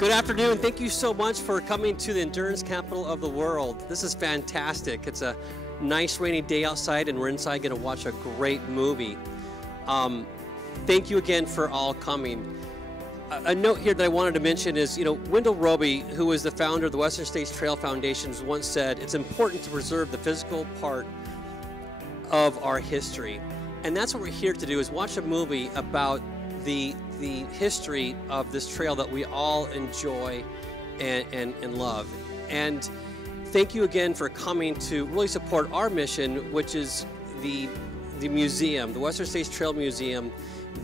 Good afternoon. Thank you so much for coming to the endurance capital of the world. This is fantastic. It's a nice rainy day outside and we're inside going to watch a great movie. Thank you again for all coming. A note here that I wanted to mention is, Wendell Roby, who was the founder of the Western States Trail Foundation, once said, it's important to preserve the physical part of our history. And that's what we're here to do, is watch a movie about the history of this trail that we all enjoy and love. And thank you again for coming to really support our mission, which is the museum, the Western States Trail Museum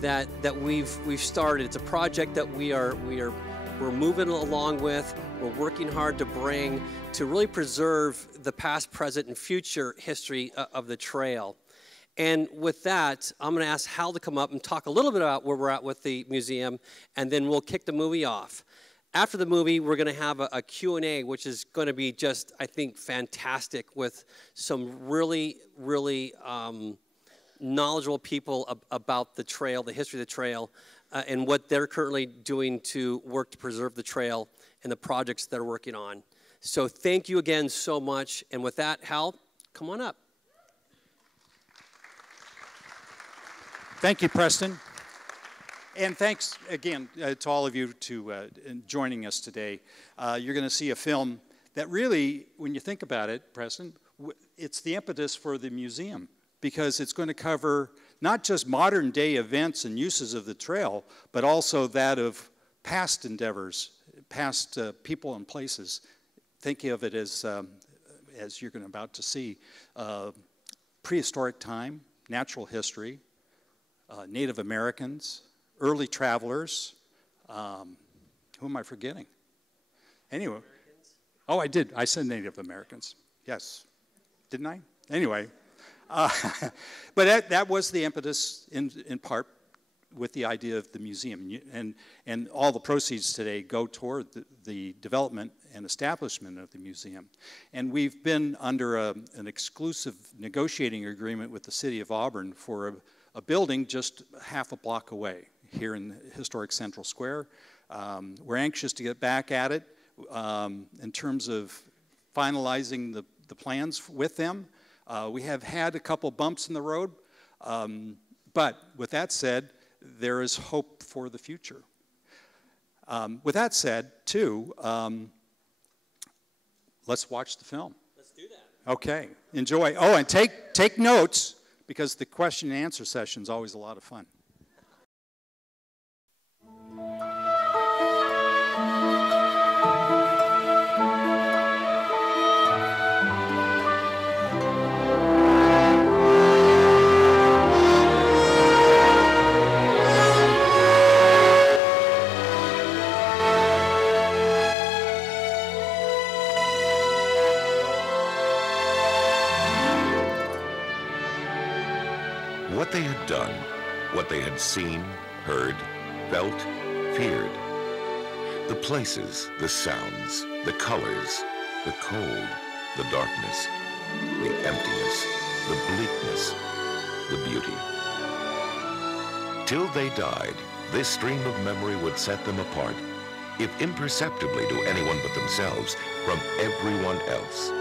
that we've started. It's a project that we're moving along with. We're working hard to bring to really preserve the past, present, and future history of the trail. And with that, I'm going to ask Hal to come up and talk a little bit about where we're at with the museum, and then we'll kick the movie off. After the movie, we're going to have a Q&A, which is going to be just, I think, fantastic, with some really, really knowledgeable people about the trail, the history of the trail, and what they're currently doing to work to preserve the trail and the projects they're working on. So thank you again so much. And with that, Hal, come on up. Thank you, Preston. And thanks again to all of you to joining us today. You're going to see a film that really, when you think about it, Preston, it's the impetus for the museum, because it's going to cover not just modern day events and uses of the trail, but also that of past endeavors, past people and places. Think of it as you're going to about to see, prehistoric time, natural history, Native Americans, early travelers. Who am I forgetting? Anyway. Oh, I did. I said Native Americans. Yes. Didn't I? Anyway. But that was the impetus in part with the idea of the museum. And all the proceeds today go toward the development and establishment of the museum. And we've been under an exclusive negotiating agreement with the city of Auburn for a building just half a block away here in historic Central Square. We're anxious to get back at it in terms of finalizing the plans with them. We have had a couple bumps in the road, but with that said, there is hope for the future. With that said, too, let's watch the film. Let's do that. Okay, enjoy. Oh, and take notes, because the question and answer session is always a lot of fun. What they had done, what they had seen, heard, felt, feared. The places, the sounds, the colors, the cold, the darkness, the emptiness, the bleakness, the beauty. Till they died, this stream of memory would set them apart, if imperceptibly to anyone but themselves, from everyone else.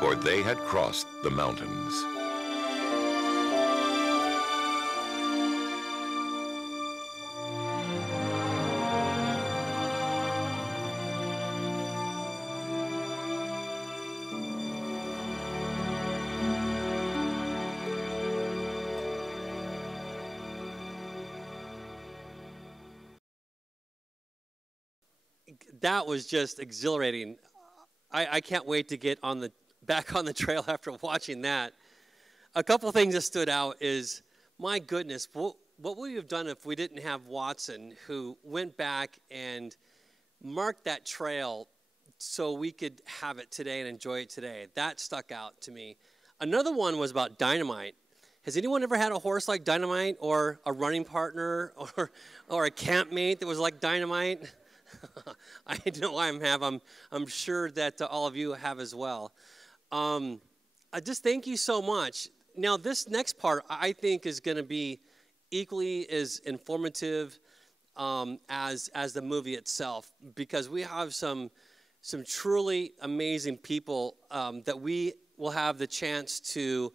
For they had crossed the mountains. That was just exhilarating. I can't wait to get back on the trail after watching that. A couple things that stood out is, my goodness, what would we have done if we didn't have Watson, who went back and marked that trail so we could have it today and enjoy it today? That stuck out to me. Another one was about Dynamite. Has anyone ever had a horse like Dynamite, or a running partner, or a campmate that was like Dynamite? I know I have. I'm sure that all of you have as well. I just thank you so much. Now, this next part, I think, is going to be equally as informative as the movie itself, because we have some truly amazing people that we will have the chance to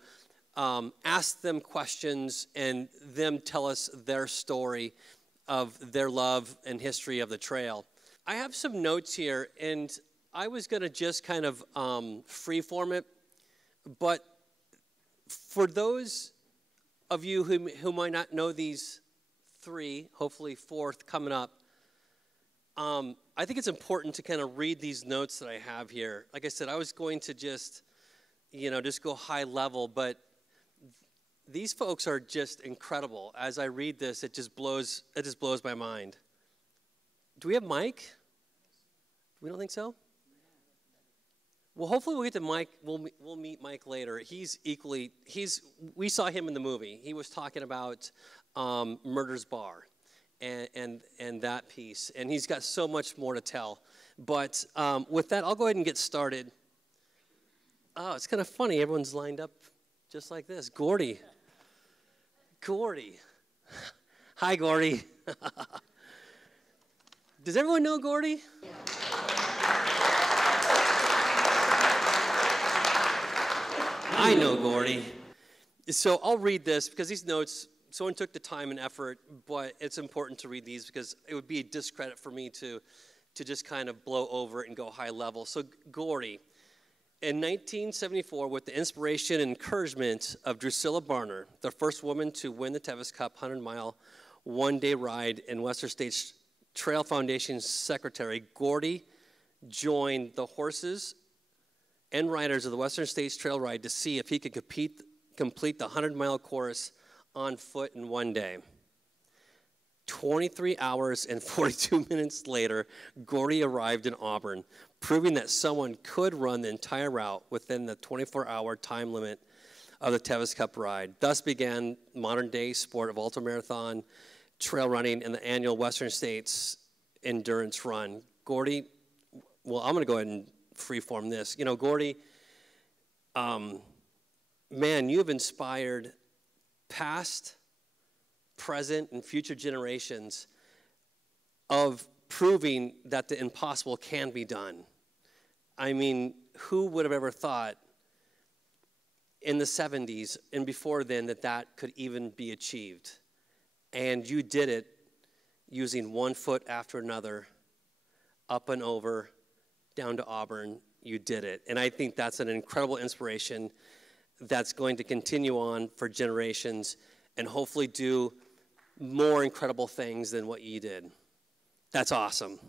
ask them questions and them tell us their story of their love and history of the trail. I have some notes here, and I was going to just kind of freeform it, but for those of you who might not know these three, hopefully fourth coming up, I think it's important to kind of read these notes that I have here. Like I said, I was going to just go high level, but these folks are just incredible. As I read this, it just blows my mind. Do we have Mike? We don't think so? Well, hopefully we'll get to Mike. We'll meet Mike later. We saw him in the movie. He was talking about Murder's Bar and that piece. And he's got so much more to tell. But with that, I'll go ahead and get started. Oh, it's kind of funny. Everyone's lined up just like this. Gordie. Hi, Gordie. Does everyone know Gordie? I know Gordie. So I'll read this because these notes, someone took the time and effort, but it's important to read these because it would be a discredit for me to just kind of blow over it and go high level. So Gordie, in 1974, with the inspiration and encouragement of Drusilla Barner, the first woman to win the Tevis Cup 100-mile one-day ride and Western States Trail Foundation's secretary, Gordie joined the horses and riders of the Western States Trail Ride to see if he could complete the 100-mile course on foot in one day. 23 hours and 42 minutes later, Gordie arrived in Auburn, proving that someone could run the entire route within the 24-hour time limit of the Tevis Cup ride. Thus began modern-day sport of ultramarathon, trail running, and the annual Western States Endurance Run. Gordie, well, I'm going to go ahead and freeform this. You know, Gordie, man, you have inspired past, present, and future generations of proving that the impossible can be done. I mean, who would have ever thought in the 70s and before then that could even be achieved? And you did it using one foot after another, up and over, down to Auburn. You did it. And I think that's an incredible inspiration that's going to continue on for generations and hopefully do more incredible things than what you did. That's awesome.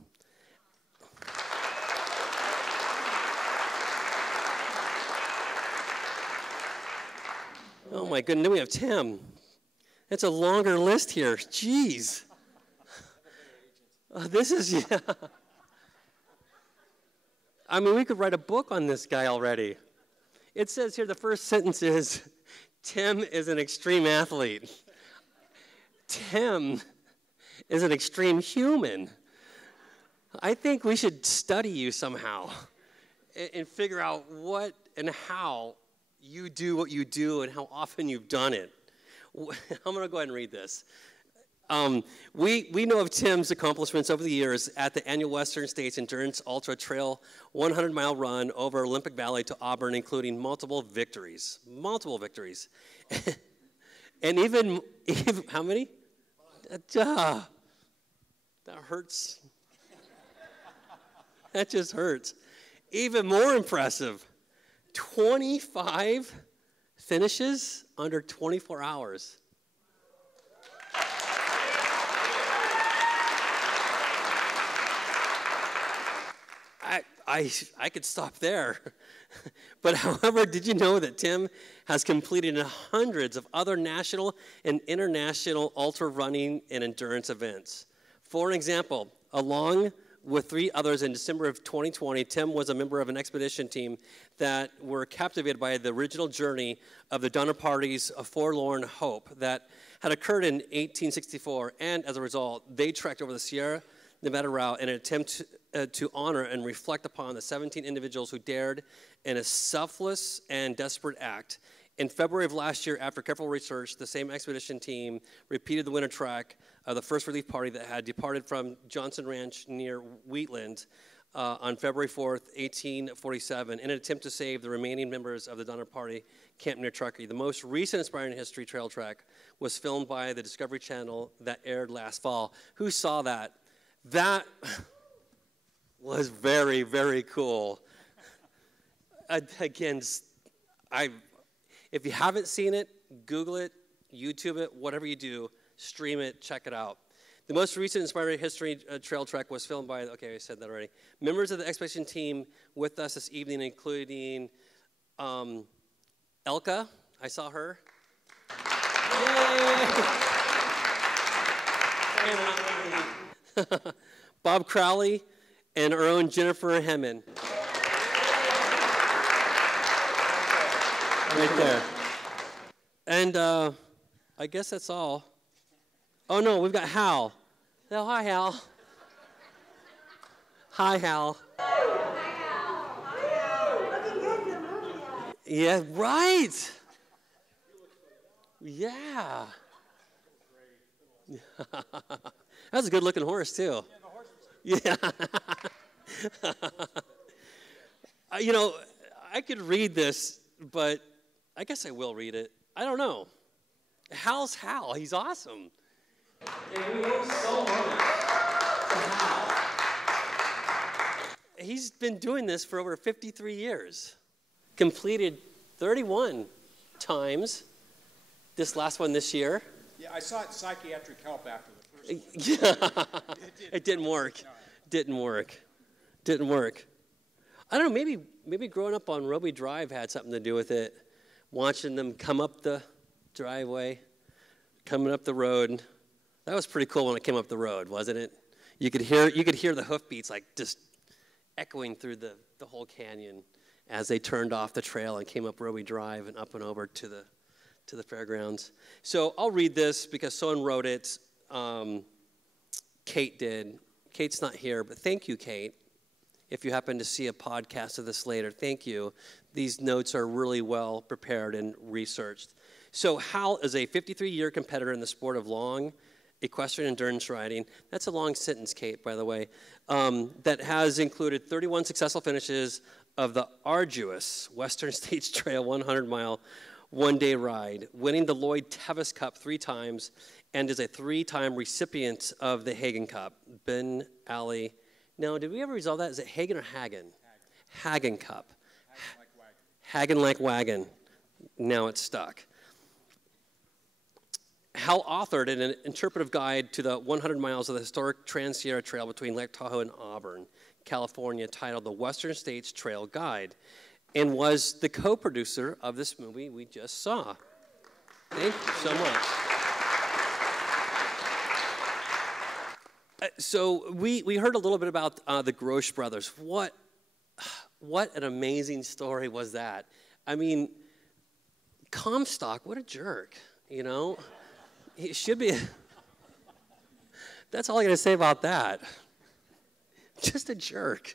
Oh my goodness, then we have Tim. It's a longer list here. Jeez. This is, yeah. I mean, we could write a book on this guy already. It says here, the first sentence is, Tim is an extreme athlete. Tim is an extreme human. I think we should study you somehow and figure out what and how you do what you do and how often you've done it. I'm going to go ahead and read this. We know of Tim's accomplishments over the years at the annual Western States Endurance Ultra Trail 100-mile run over Olympic Valley to Auburn, including multiple victories. And even how many? That hurts. That just hurts. Even more impressive, 25 finishes under 24 hours. I could stop there. But however, did you know that Tim has completed hundreds of other national and international ultra running and endurance events? For an example, along with 3 others in December of 2020, Tim was a member of an expedition team that were captivated by the original journey of the Donner Party's Forlorn Hope that had occurred in 1864, and as a result, they trekked over the Sierra Nevada route in an attempt to honor and reflect upon the 17 individuals who dared in a selfless and desperate act In February of last year, after careful research, the same expedition team repeated the winter trek of the first relief party that had departed from Johnson Ranch near Wheatland on February 4th, 1847, in an attempt to save the remaining members of the Donner Party camped near Truckee. The most recent Inspiring History trail trek was filmed by the Discovery Channel that aired last fall. Who saw that? That was very, very cool. Again, if you haven't seen it, Google it, YouTube it, whatever you do, stream it, check it out. The most recent Inspiring History trail trek was filmed by, okay, I said that already. Members of the expedition team with us this evening, including Elka, I saw her. Yay! Bob Crowley, and our own Jennifer Hemman. Right there. And I guess that's all. Oh no, we've got Hal. Oh, hi, Hal. Hi, Hal. Hi, Hal. Looking good in the movie. Yeah, right. Yeah. That was a good looking horse, too. Yeah. You know, I could read this, but I guess I will read it. I don't know. Hal's Hal. He's awesome. And we owe so much to Hal. He's been doing this for over 53 years. Completed 31 times. This last one this year. Yeah, I sought psychiatric help after the first one. Yeah. It didn't work. Didn't work. Didn't work. I don't know, maybe growing up on Roby Drive had something to do with it. Watching them come up the driveway, coming up the road. That was pretty cool when it came up the road, wasn't it? You could hear the hoofbeats like just echoing through the whole canyon as they turned off the trail and came up Roby Drive and up and over to the fairgrounds. So I'll read this because someone wrote it. Kate did. Kate's not here, but thank you, Kate. If you happen to see a podcast of this later, thank you. These notes are really well prepared and researched. So Hal is a 53-year competitor in the sport of long equestrian endurance riding. That's a long sentence, Kate, by the way. That has included 31 successful finishes of the arduous Western States Trail 100-mile one-day ride, winning the Lloyd Tevis Cup 3 times, and is a 3-time recipient of the Hagen Cup. Ben Ali. Now, did we ever resolve that? Is it Hagen or Hagen? Hagen Cup. Hagen like wagon. Now it's stuck. Hal authored an interpretive guide to the 100 miles of the historic Trans-Sierra Trail between Lake Tahoe and Auburn, California, titled The Western States Trail Guide, and was the co-producer of this movie we just saw. Thank you so much. So we heard a little bit about the Grosch brothers. What an amazing story was that? I mean, Comstock, what a jerk, you know? He should be. That's all I got to say about that. Just a jerk.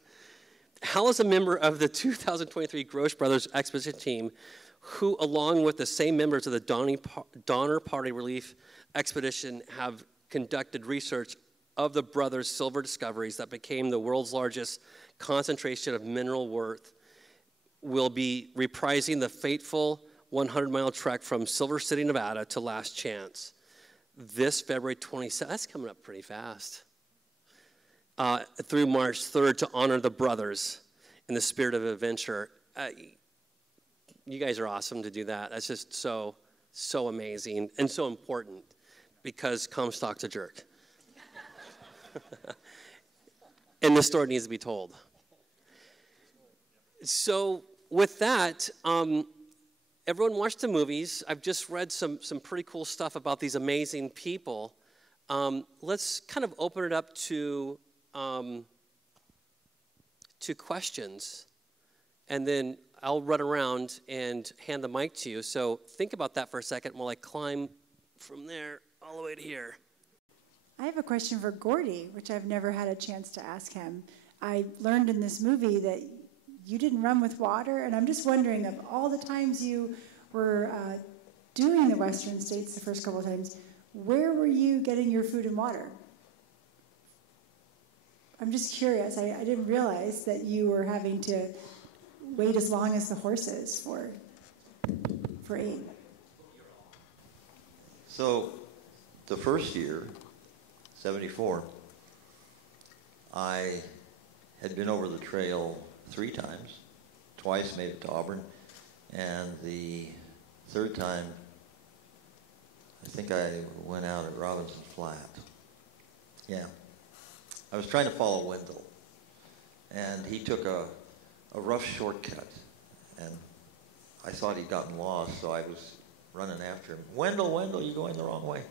Hal is a member of the 2023 Grosch Brothers Expedition Team, who, along with the same members of the Donner Party Relief Expedition, have conducted research of the brothers' silver discoveries that became the world's largest concentration of mineral worth. Will be reprising the fateful 100-mile trek from Silver City, Nevada to Last Chance. This February 27th, that's coming up pretty fast, through March 3rd to honor the brothers in the spirit of adventure. You guys are awesome to do that. That's just so amazing and so important because Comstock's a jerk. And the story needs to be told. So with that, everyone watched the movies. I've just read some pretty cool stuff about these amazing people. Let's kind of open it up to questions, and then I'll run around and hand the mic to you. So think about that for a second while I climb from there all the way to here. I have a question for Gordie, which I've never had a chance to ask him. I learned in this movie that you didn't run with water, and I'm just wondering, of all the times you were doing the Western States the first couple of times, where were you getting your food and water? I'm just curious. I didn't realize that you were having to wait as long as the horses for aid. So the first year, 74, I had been over the trail 3 times, twice made it to Auburn, and the third time, I think I went out at Robinson Flat. Yeah. I was trying to follow Wendell, and he took a rough shortcut, and I thought he'd gotten lost, so I was running after him. Wendell, you're going the wrong way.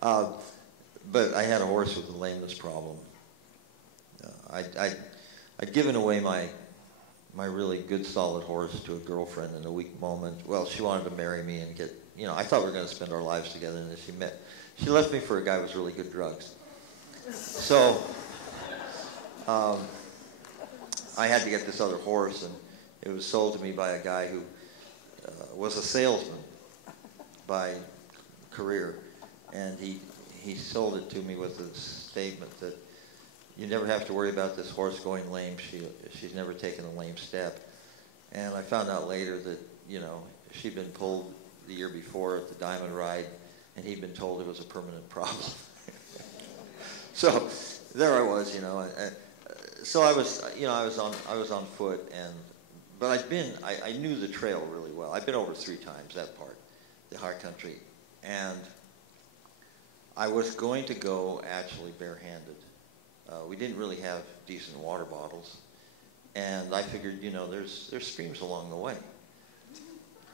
But I had a horse with a lameness problem. I'd given away my really good, solid horse to a girlfriend in a weak moment. Well, she wanted to marry me and get, I thought we were going to spend our lives together, and then she left me for a guy who was really good drugs. So I had to get this other horse, and it was sold to me by a guy who was a salesman by career, and he sold it to me with a statement that you never have to worry about this horse going lame. She's never taken a lame step. And I found out later that, she'd been pulled the year before at the Diamond Ride, and he'd been told it was a permanent problem. So there I was, so I was on foot, but I knew the trail really well. I'd been over 3 times, that part, the high country, and I was going to go actually barehanded. We didn't really have decent water bottles, and I figured, there's streams along the way.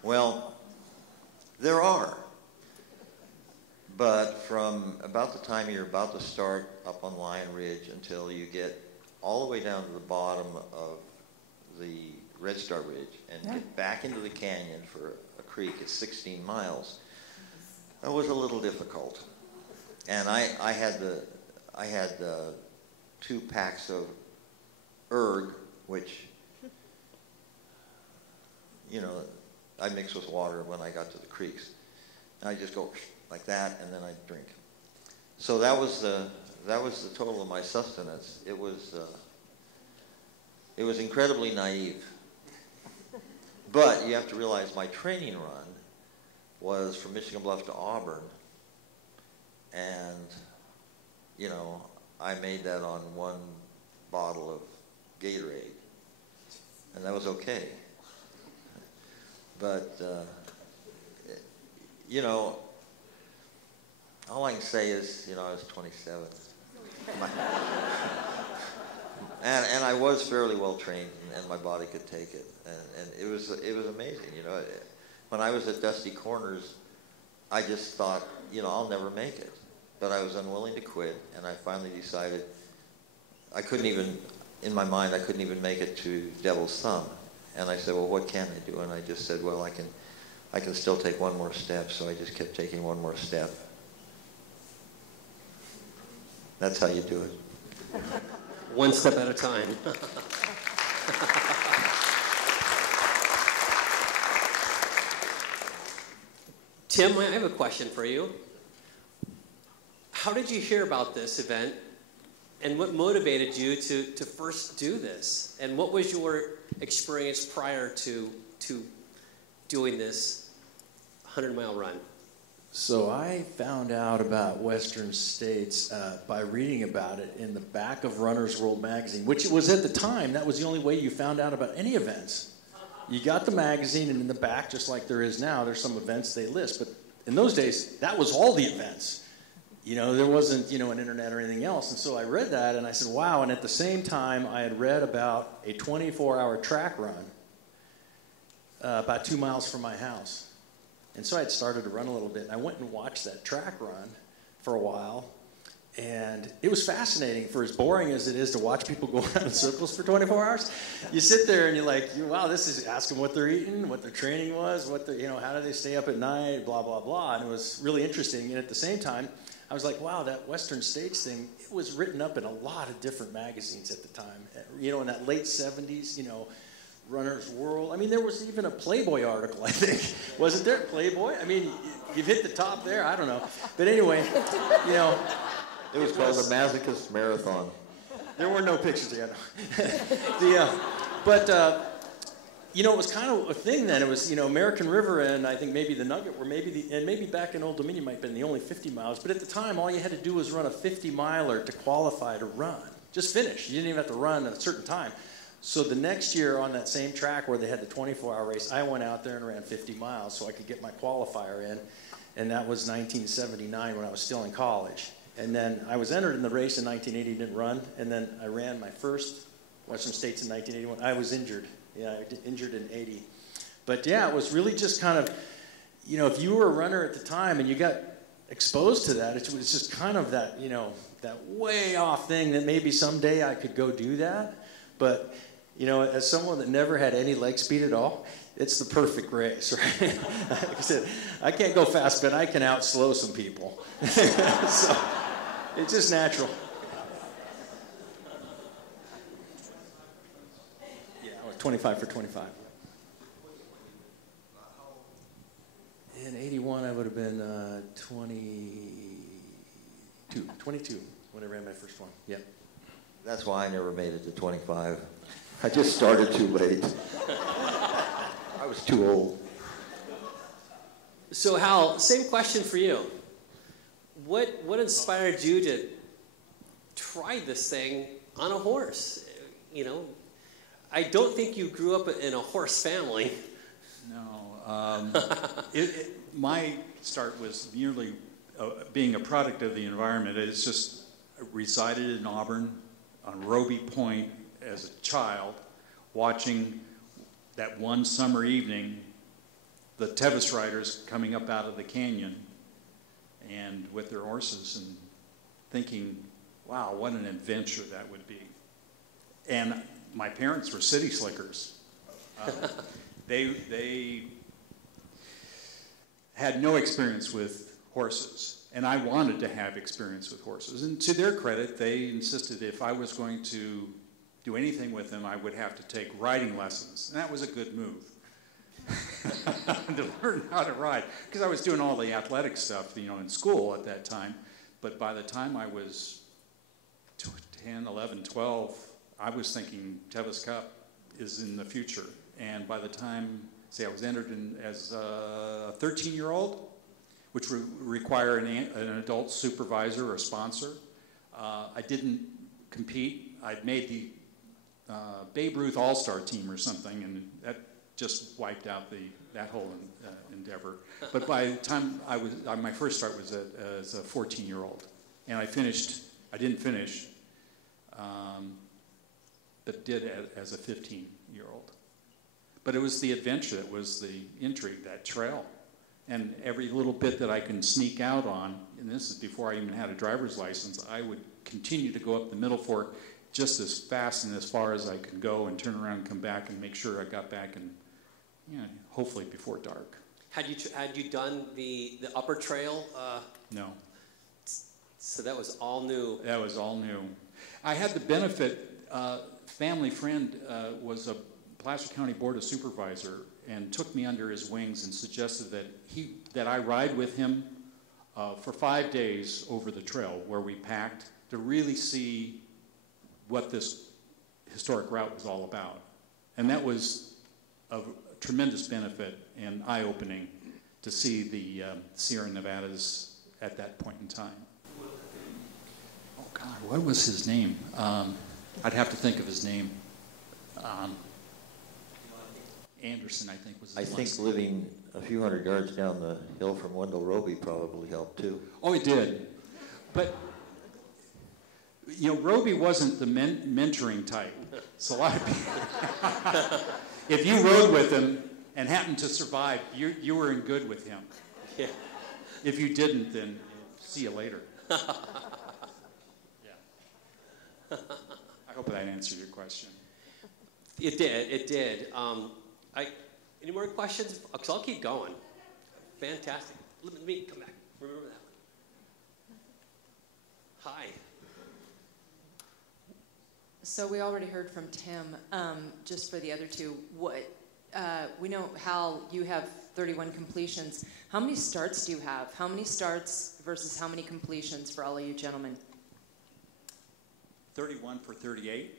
Well, there are. But from about the time you're about to start up on Lion Ridge until you get all the way down to the bottom of the Red Star Ridge and get back into the canyon for a creek is 16 miles. That was a little difficult. And I had 2 packs of erg, which, I mix with water when I got to the creeks. And I just go like that, and then I drink. So that was the total of my sustenance. It was incredibly naive. But you have to realize my training run was from Michigan Bluff to Auburn, and I made that on 1 bottle of Gatorade, and that was okay. But all I can say is, I was 27. And I was fairly well trained, and my body could take it. And it was amazing, When I was at Dusty Corners, I just thought, I'll never make it. But I was unwilling to quit, and I finally decided I couldn't even make it to Devil's Thumb. And I said, well, what can I do? And I just said, well, I can still take 1 more step, so I just kept taking 1 more step. That's how you do it. 1 step at a time. Tim, I have a question for you. How did you hear about this event, and what motivated you to first do this? And what was your experience prior to doing this 100-mile run? So I found out about Western States by reading about it in the back of Runner's World magazine, which was at the time, that was the only way you found out about any events. You got the magazine, and in the back, just like there is now, there's some events they list. But in those days, that was all the events. There wasn't, an internet or anything else. And so I read that, and I said, wow. And at the same time, I had read about a 24-hour track run about 2 miles from my house. And so I had started to run a little bit, and I went and watched that track run for a while, and it was fascinating. For as boring as it is to watch people go around in circles for 24 hours, you sit there and you're like, wow, this is, ask them what they're eating, what their training was, how do they stay up at night, blah, blah, blah. And it was really interesting. And at the same time, I was like, wow, that Western States thing, it was written up in a lot of different magazines at the time. In that late 70s, Runner's World. I mean, there was even a Playboy article, I think. Wasn't there? Playboy? I mean, you've hit the top there. I don't know. But anyway, you know. It was called the Masochist Marathon. There were no pictures together. You know, it was kind of a thing then. It was, you know, American River and I think maybe the Nugget were maybe back in Old Dominion might have been the only 50 miles. But at the time, all you had to do was run a 50-miler to qualify to run. Just finish. You didn't even have to run at a certain time. So the next year on that same track where they had the 24-hour race, I went out there and ran 50 miles so I could get my qualifier in. And that was 1979 when I was still in college. And then I was entered in the race in 1980, didn't run. And then I ran my first Western States in 1981. I was injured. Yeah, I injured in 80. But yeah, it was really just kind of, you know, if you were a runner at the time and you got exposed to that, it was just kind of that, you know, that way off thing that maybe someday I could go do that. But, you know, as someone that never had any leg speed at all, it's the perfect race, right? Like I said, I can't go fast, but I can outslow some people. So it's just natural. 25 for 25. In 81, I would have been 22 when I ran my first one. Yeah. That's why I never made it to 25. I just started too late. I was too old. So Hal, same question for you. What inspired you to try this thing on a horse? You know, I don't think you grew up in a horse family. No. My start was merely being a product of the environment. It's just resided in Auburn on Roby Point as a child, watching that one summer evening the Tevis riders coming up out of the canyon and with their horses and thinking, wow, what an adventure that would be. And my parents were city slickers. They had no experience with horses, and I wanted to have experience with horses. And to their credit, they insisted if I was going to do anything with them, I would have to take riding lessons. And that was a good move to learn how to ride, because I was doing all the athletic stuff, you know, in school at that time. But by the time I was 10, 11, 12, I was thinking Tevis Cup is in the future. And by the time, say, I was entered in as a 13-year-old, which would require an adult supervisor or sponsor, I didn't compete. I'd made the Babe Ruth All-Star team or something, and that just wiped out that whole endeavor. But by the time my first start was as a 14-year-old, and I didn't finish, but did as a 15-year-old. But it was the adventure that was the intrigue, that trail. And every little bit that I can sneak out on, and this is before I even had a driver's license, I would continue to go up the Middle Fork just as fast and as far as I could go and turn around and come back and make sure I got back and, you know, hopefully before dark. Had you done the upper trail? No. So that was all new. That was all new. I had the benefit, family friend was a Placer County Board of Supervisor and took me under his wings and suggested that I ride with him for 5 days over the trail where we packed to really see what this historic route was all about. And that was of tremendous benefit and eye-opening to see the Sierra Nevadas at that point in time. Oh God, what was his name? I'd have to think of his name. Anderson, I think, was his last name. I think living a few hundred yards down the hill from Wendell Roby probably helped too. Oh, it did. But, you know, Roby wasn't the mentoring type. So a lot of people, if you rode with him and happened to survive, you were in good with him. Yeah. If you didn't, then see you later. Yeah. I hope that answered your question. It did. Any more questions? Because I'll keep going. Fantastic. Let me come back. Remember that one. Hi. So we already heard from Tim. Just for the other two, we know, Hal, you have 31 completions. How many starts do you have? How many starts versus how many completions for all of you gentlemen? 31 for 38.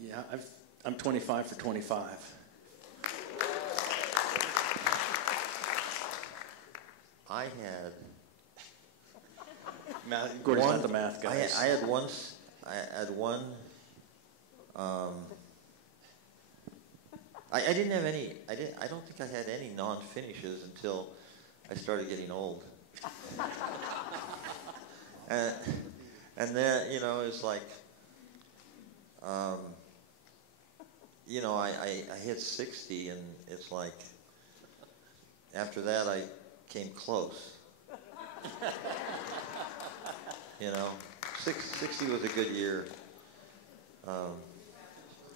Yeah, I'm 25 for 25. I had Gordie's not the math guy. I had one. I didn't have any. I don't think I had any non-finishes until I started getting old. and then it's like, I hit 60, and it's like after that I came close. 60 was a good year.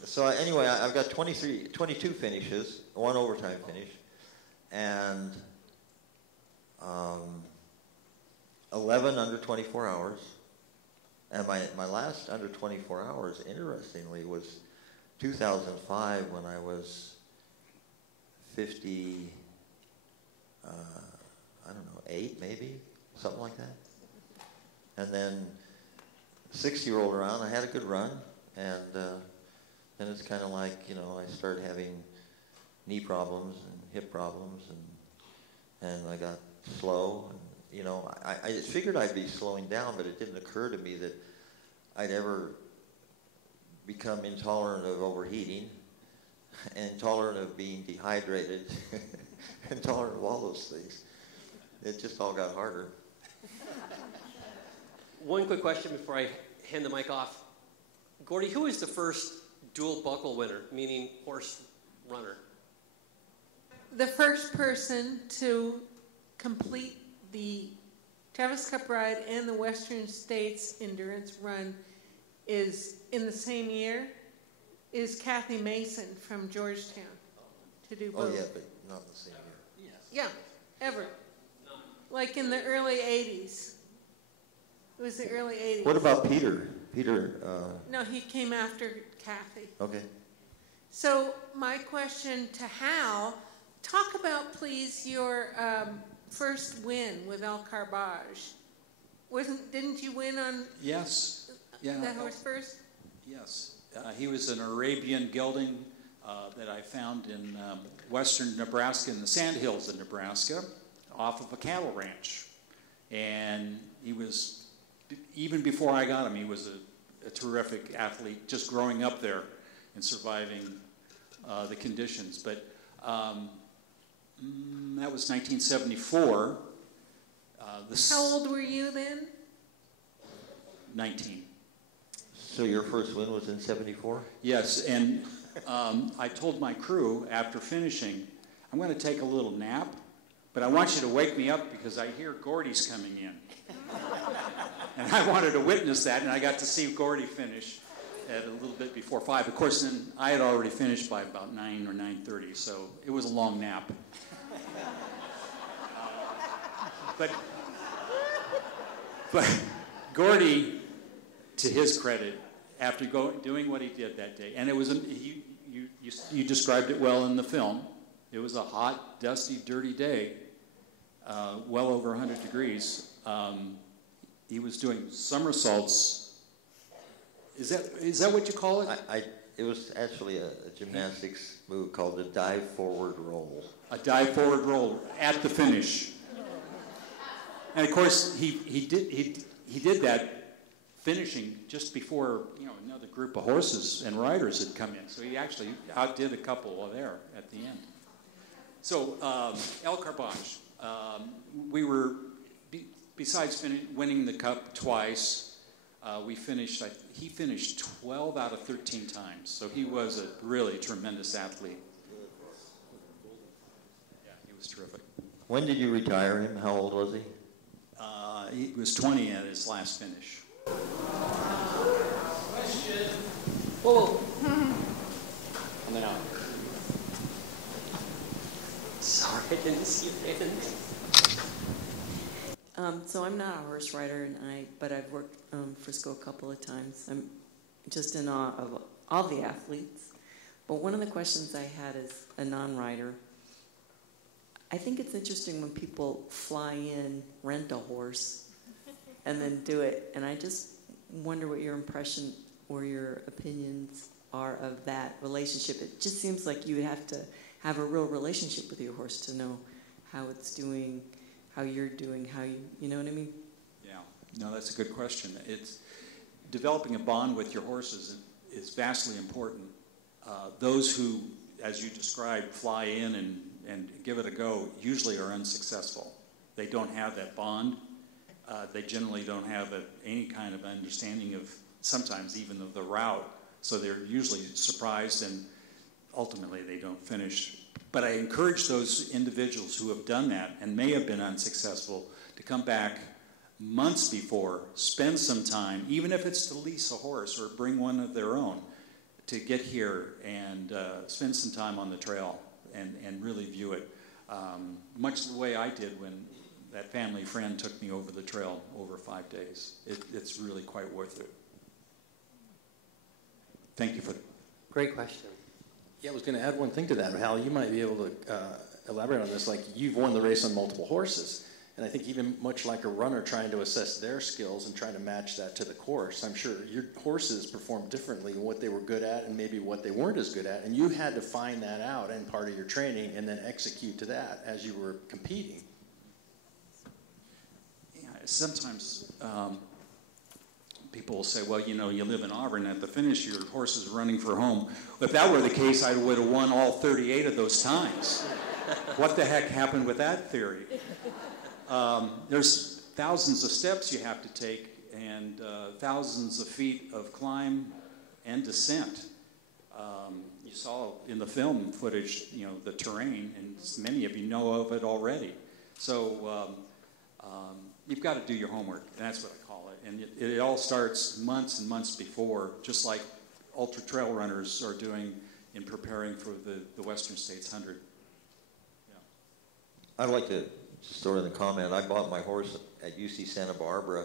So anyway, I've got 22 finishes, 1 overtime finish, and 11 under 24 hours. And my last under 24 hours, interestingly, was 2005 when I was 50, 8 maybe, something like that. And then 60 rolled around. I had a good run, and then it's kind of like, I started having knee problems and hip problems, and I got slow. And, I figured I'd be slowing down, but it didn't occur to me that I'd ever become intolerant of overheating, intolerant of being dehydrated, intolerant of all those things. It just all got harder. One quick question before I hand the mic off. Gordie, who is the first dual buckle winner, meaning horse runner? The first person to complete the Travis Cup ride and the Western States Endurance Run is in the same year is Kathy Mason from Georgetown to do both. Oh yeah, but not the same year. Yes. Yeah, ever. Like in the early 80s. It was the early 80s. What about Peter? No, he came after Kathy. Okay. So my question to Hal, talk about, please, your first win with El Carbage. Didn't you win on that horse first? Yes. He was an Arabian gelding that I found in western Nebraska, in the Sandhills of Nebraska, off of a cattle ranch. And he was, even before I got him, he was a terrific athlete, just growing up there and surviving the conditions. But that was 1974. How old were you then? 19. So your first win was in 74? Yes, and I told my crew after finishing, I'm going to take a little nap, but I want you to wake me up because I hear Gordie's coming in. And I wanted to witness that, and I got to see Gordie finish at a little bit before 5. Of course, then I had already finished by about 9 or 9:30, so it was a long nap. But Gordie, to his credit, after doing what he did that day, and it was you described it well in the film. It was a hot, dusty, dirty day, well over 100 degrees. He was doing somersaults. Is that what you call it? It was actually a gymnastics move called the dive forward roll. A dive forward roll at the finish. And of course, he did that finishing just before another group of horses and riders had come in. So he actually outdid a couple there at the end. So El Carbage, we were besides winning the cup twice, he finished 12 out of 13 times. So he was a really tremendous athlete. Yeah, he was terrific. When did you retire him? How old was he? He was 20 at his last finish. Question. Whoa. And then out. Sorry, I didn't see your hands. So I'm not a horse rider, but I've worked Frisco a couple of times. I'm just in awe of all the athletes. But one of the questions I had as a non-rider, I think it's interesting when people fly in, rent a horse, and then do it. And I just wonder what your impression or your opinions are of that relationship. It just seems like you have to have a real relationship with your horse to know how it's doing, how you're doing, how you know what I mean? Yeah, no, that's a good question. It's developing a bond with your horses is vastly important. Those who, as you described, fly in and give it a go usually are unsuccessful. They don't have that bond. They generally don't have any kind of understanding of, sometimes even of the route, so they're usually surprised and ultimately they don't finish. But I encourage those individuals who have done that and may have been unsuccessful to come back months before, spend some time, even if it's to lease a horse or bring one of their own, to get here and spend some time on the trail and really view it, much the way I did when that family friend took me over the trail over 5 days. It's really quite worth it. Thank you for that. Great question. Yeah, I was going to add one thing to that. Hal, you might be able to elaborate on this. Like, you've won the race on multiple horses. And I think even much like a runner trying to assess their skills and trying to match that to the course, I'm sure your horses performed differently in what they were good at and maybe what they weren't as good at. And you had to find that out in part of your training and then execute to that as you were competing. Yeah, sometimes people will say, well, you know, you live in Auburn, at the finish your horse is running for home. If that were the case, I would have won all 38 of those times. What the heck happened with that theory? There's thousands of steps you have to take and thousands of feet of climb and descent. You saw in the film footage, you know, the terrain, and many of you know of it already. So you've got to do your homework, and that's what I call it. And it all starts months and months before, just like ultra trail runners are doing in preparing for the Western States 100. Yeah. I'd like to just throw in a comment. I bought my horse at UC Santa Barbara,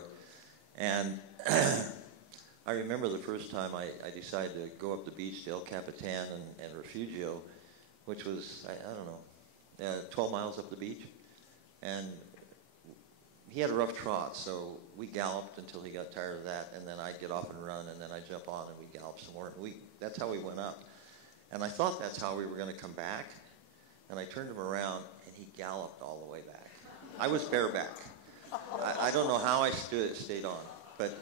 and I remember the first time I decided to go up the beach to El Capitan and Refugio, which was, I don't know, 12 miles up the beach. And he had a rough trot, so we galloped until he got tired of that, and then I'd get off and run, and then I'd jump on and we'd gallop some more. And that's how we went up. And I thought that's how we were going to come back, and I turned him around, and he galloped all the way back. I was bareback. I don't know how I stayed on, but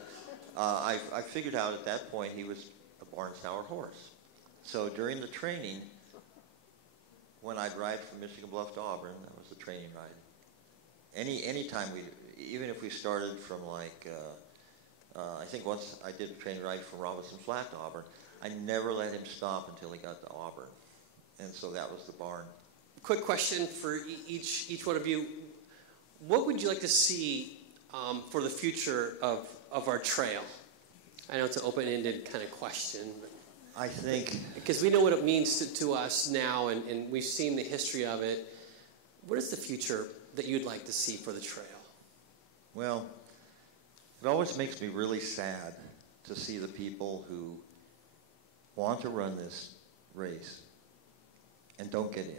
I figured out at that point he was a barn-sour horse. So during the training, when I'd ride from Michigan Bluff to Auburn, that was the training ride. Any time even if we started from like, I think once I did a training ride from Robinson Flat to Auburn, I never let him stop until he got to Auburn. And so that was the barn. Quick question for each one of you. What would you like to see for the future of our trail? I know it's an open-ended kind of question. But I think... Because we know what it means to us now, and we've seen the history of it. What is the future that you'd like to see for the trail? Well, it always makes me really sad to see the people who want to run this race and don't get in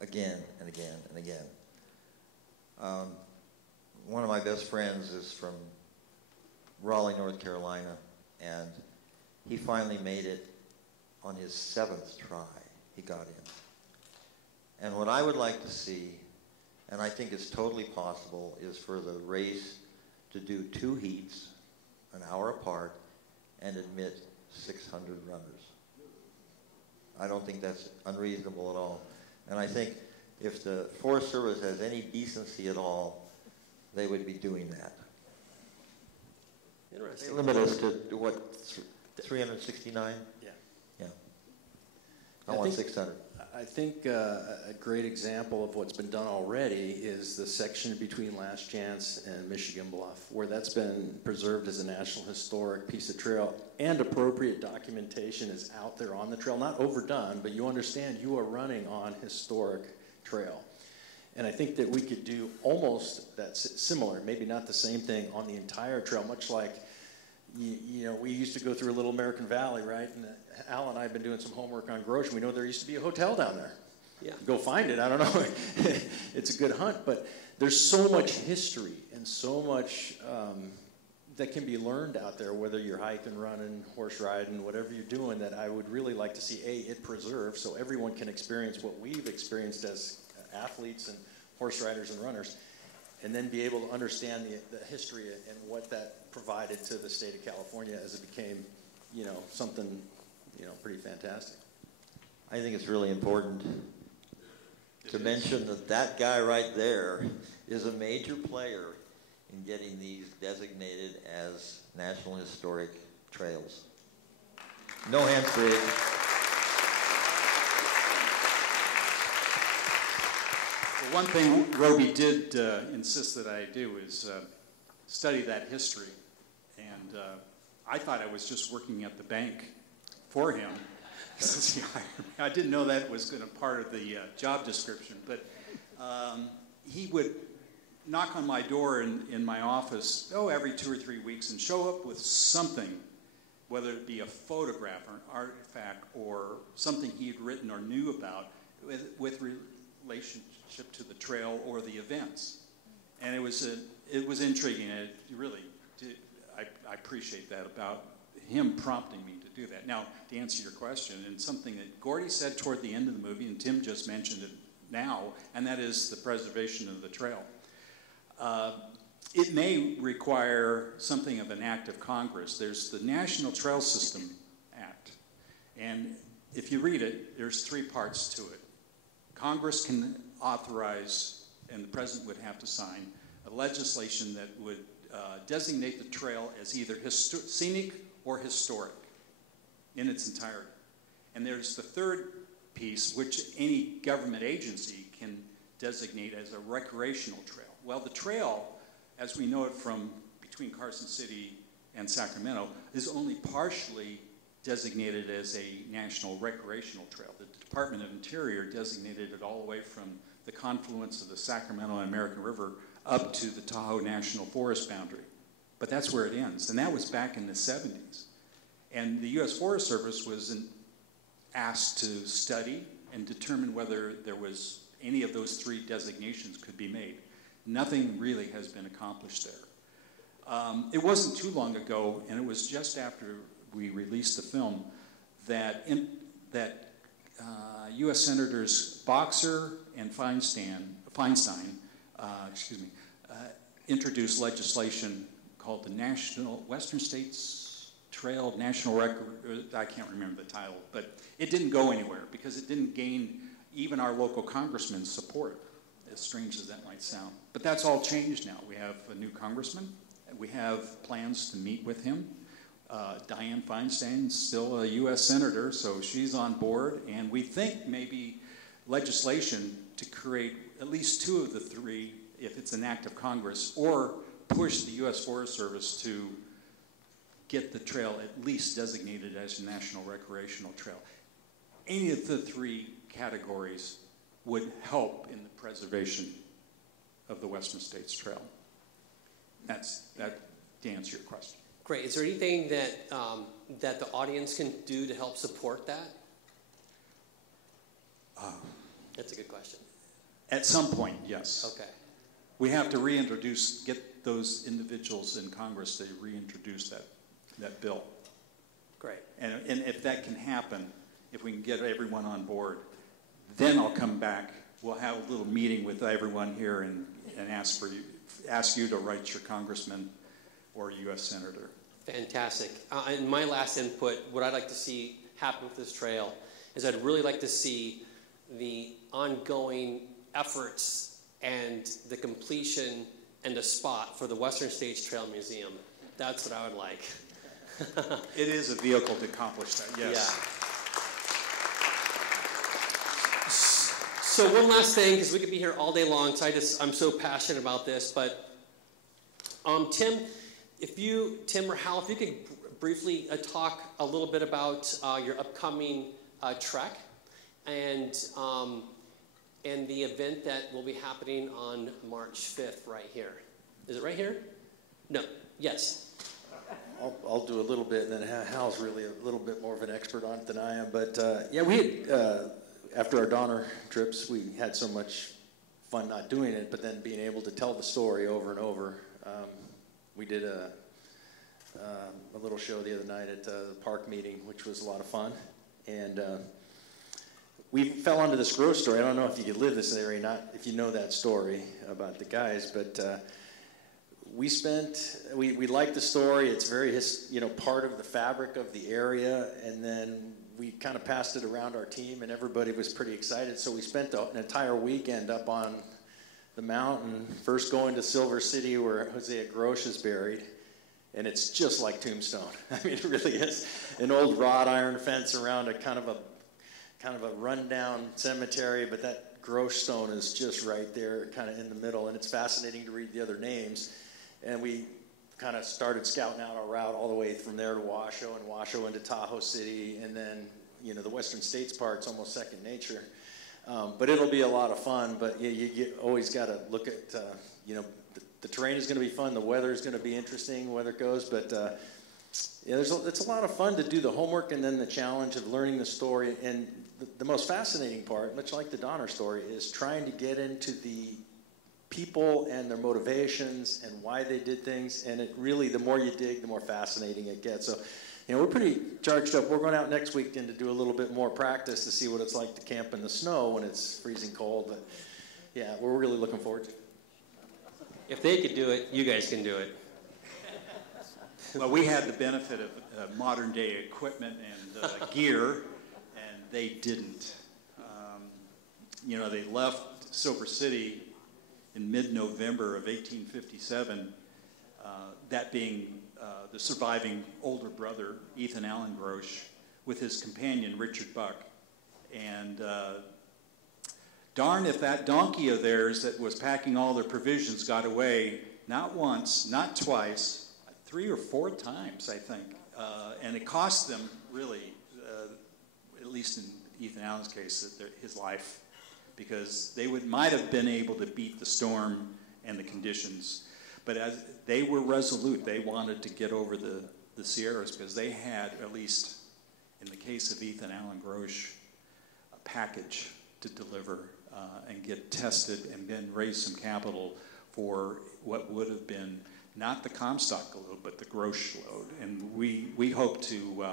again and again and again. One of my best friends is from Raleigh, North Carolina, and he finally made it on his 7th try. He got in. And what I would like to see, and I think it's totally possible, is for the race to do 2 heats, an hour apart, and admit 600 runners. I don't think that's unreasonable at all. And I think if the Forest Service has any decency at all, they would be doing that. Interesting. They limit us to, what, 369? Yeah. Yeah. I want 600. I think a great example of what's been done already is the section between Last Chance and Michigan Bluff, where that's been preserved as a National Historic piece of trail, and appropriate documentation is out there on the trail. Not overdone, but you understand you are running on historic trail. And I think that we could do almost that similar, maybe not the same thing on the entire trail, much like you know, we used to go through Little American Valley, right? And Al and I have been doing some homework on Grosjean. We know there used to be a hotel down there. Yeah. Go find it. I don't know. It's a good hunt, but there's so much history and so much that can be learned out there, whether you're hiking, running, horse riding, whatever you're doing, that I would really like to see, it preserved so everyone can experience what we've experienced as athletes and horse riders and runners, and then be able to understand the history and what that provided to the state of California as it became, you know, something, you know, pretty fantastic. I think it's really important to mention that that guy right there is a major player in getting these designated as National Historic Trails. No hands free. Well, one thing Roby did insist that I do is study that history. And I thought I was just working at the bank for him. I didn't know that was going to be part of the job description, but he would knock on my door in my office, every 2 or 3 weeks, and show up with something, whether it be a photograph or an artifact or something he had written or knew about with relationship to the trail or the events. And it was intriguing. And it really did, I appreciate that about him prompting me to do that. Now, to answer your question, and something that Gordie said toward the end of the movie, and Tim just mentioned it now, and that is the preservation of the trail. It may require something of an act of Congress. There's the National Trail System Act, and if you read it, there's 3 parts to it. Congress can authorize, and the president would have to sign, a legislation that would designate the trail as either scenic or historic in its entirety. And there's the 3rd piece, which any government agency can designate as a recreational trail. Well, the trail, as we know it from between Carson City and Sacramento, is only partially designated as a national recreational trail. The Department of Interior designated it all the way from the confluence of the Sacramento and American River up to the Tahoe National Forest boundary. But that's where it ends, and that was back in the 70s. And the U.S. Forest Service was asked to study and determine whether there was any of those 3 designations could be made. Nothing really has been accomplished there. It wasn't too long ago, and it was just after we released the film, that U.S. Senators Boxer and Feinstein introduced legislation called the National Western States Trail National Record. I can't remember the title, but it didn't go anywhere because it didn't gain even our local congressman's support, as strange as that might sound. But that's all changed now. We have a new congressman. We have plans to meet with him. Dianne Feinstein's still a U.S. senator, so she's on board. And we think maybe legislation to create at least 2 of the 3, if it's an act of Congress, or push the U.S. Forest Service to get the trail at least designated as a national recreational trail. Any of the 3 categories would help in the preservation of the Western States Trail. That's to answer your question. Great. Is there anything that that the audience can do to help support that? That's a good question. At some point, yes. Okay. We have to get those individuals in Congress to reintroduce that bill. Great. And if that can happen, if we can get everyone on board, then I'll come back. We'll have a little meeting with everyone here and ask you to write your congressman or U.S. senator. Fantastic. And my last input, what I'd like to see happen with this trail is I'd really like to see the ongoing efforts and the completion and the spot for the Western States Trail Museum. That's what I would like. It is a vehicle to accomplish that, yes. Yeah. So one last thing, because we could be here all day long, so I'm so passionate about this, but Tim or Hal, if you could briefly talk a little bit about your upcoming trek and the event that will be happening on March 5th right here. Is it right here? No. Yes. I'll do a little bit, and then Hal's really a little bit more of an expert on it than I am. But yeah, we had, after our Donner trips, we had so much fun not doing it, but then being able to tell the story over and over. We did a little show the other night at the park meeting, which was a lot of fun. And we fell onto this Gross story. I don't know if you could live this area, not if you know that story about the guys, but we liked the story. It's very, part of the fabric of the area. And then we kind of passed it around our team, and everybody was pretty excited. So we spent an entire weekend up on the mountain, first going to Silver City where Hosea Grosh is buried. And it's just like Tombstone. I mean, it really is. An old wrought iron fence around a kind of a rundown cemetery, but that Grosh stone is just right there, kind of in the middle. And it's fascinating to read the other names. And we kind of started scouting out our route all the way from there to Washoe, and Washoe into Tahoe City, and then the Western States part's almost second nature. But it'll be a lot of fun. But you always got to look at the terrain is going to be fun. The weather is going to be interesting, whether it goes. But it's a lot of fun to do the homework and then the challenge of learning the story. And the most fascinating part, much like the Donner story, is trying to get into the people and their motivations and why they did things. And it really, the more you dig, the more fascinating it gets. So, we're pretty charged up. We're going out next weekend to do a little bit more practice to see what it's like to camp in the snow when it's freezing cold. But yeah, we're really looking forward to it. If they could do it, you guys can do it. Well, we had the benefit of modern day equipment and gear, and they didn't. They left Silver City in mid-November of 1857, that being the surviving older brother, Ethan Allen Grosh, with his companion, Richard Buck. And darn if that donkey of theirs that was packing all their provisions got away, not once, not twice, 3 or 4 times, I think. And it cost them, really, at least in Ethan Allen's case, his life, because they might have been able to beat the storm and the conditions. But as they were resolute, they wanted to get over the Sierras because they had, at least in the case of Ethan Allen Grosh, a package to deliver and get tested and then raise some capital for what would have been not the Comstock load, but the Grosh load. And we hope to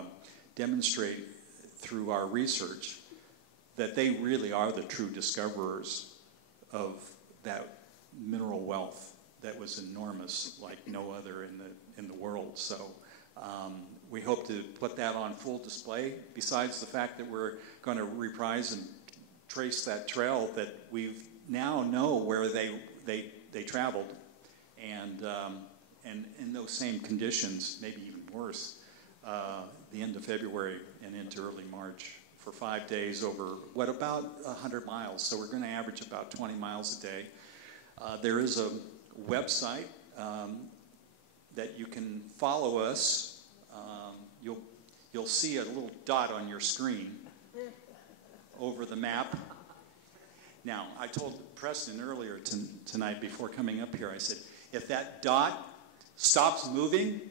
demonstrate through our research that they really are the true discoverers of that mineral wealth that was enormous, like no other in the world. So we hope to put that on full display, besides the fact that we're going to reprise and trace that trail that we now know where they traveled, and in those same conditions, maybe even worse, the end of February and into early March for 5 days over about 100 miles. So we're going to average about 20 miles a day. There is a website that you can follow us. You'll see a little dot on your screen over the map. Now, I told Preston earlier tonight before coming up here, I said, if that dot stops moving,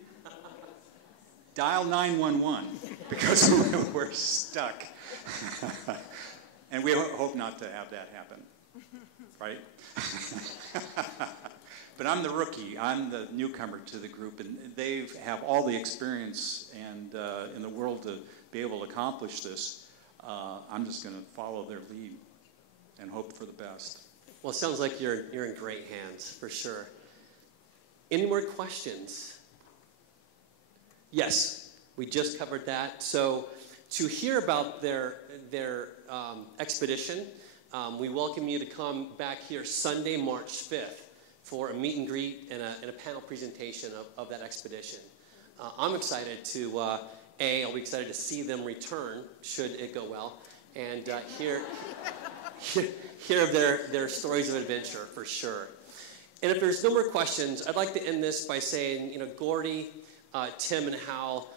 dial 911 because we're stuck. And we hope not to have that happen, right? But I'm the rookie. I'm the newcomer to the group, and they have all the experience and in the world to be able to accomplish this. I'm just going to follow their lead and hope for the best. Well, it sounds like you're in great hands, for sure. Any more questions? Yes, we just covered that. So to hear about their expedition, we welcome you to come back here Sunday, March 5th for a meet and greet and a panel presentation of that expedition. I'm excited to, I'll be excited to see them return, should it go well, and hear of their stories of adventure, for sure. And if there's no more questions, I'd like to end this by saying, Gordie, Tim, and Hal,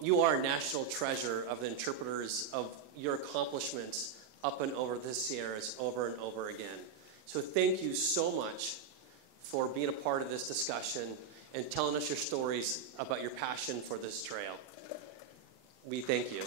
you are a national treasure of the interpreters of your accomplishments up and over the Sierras over and over again. So thank you so much for being a part of this discussion and telling us your stories about your passion for this trail. We thank you.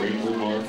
Great remark,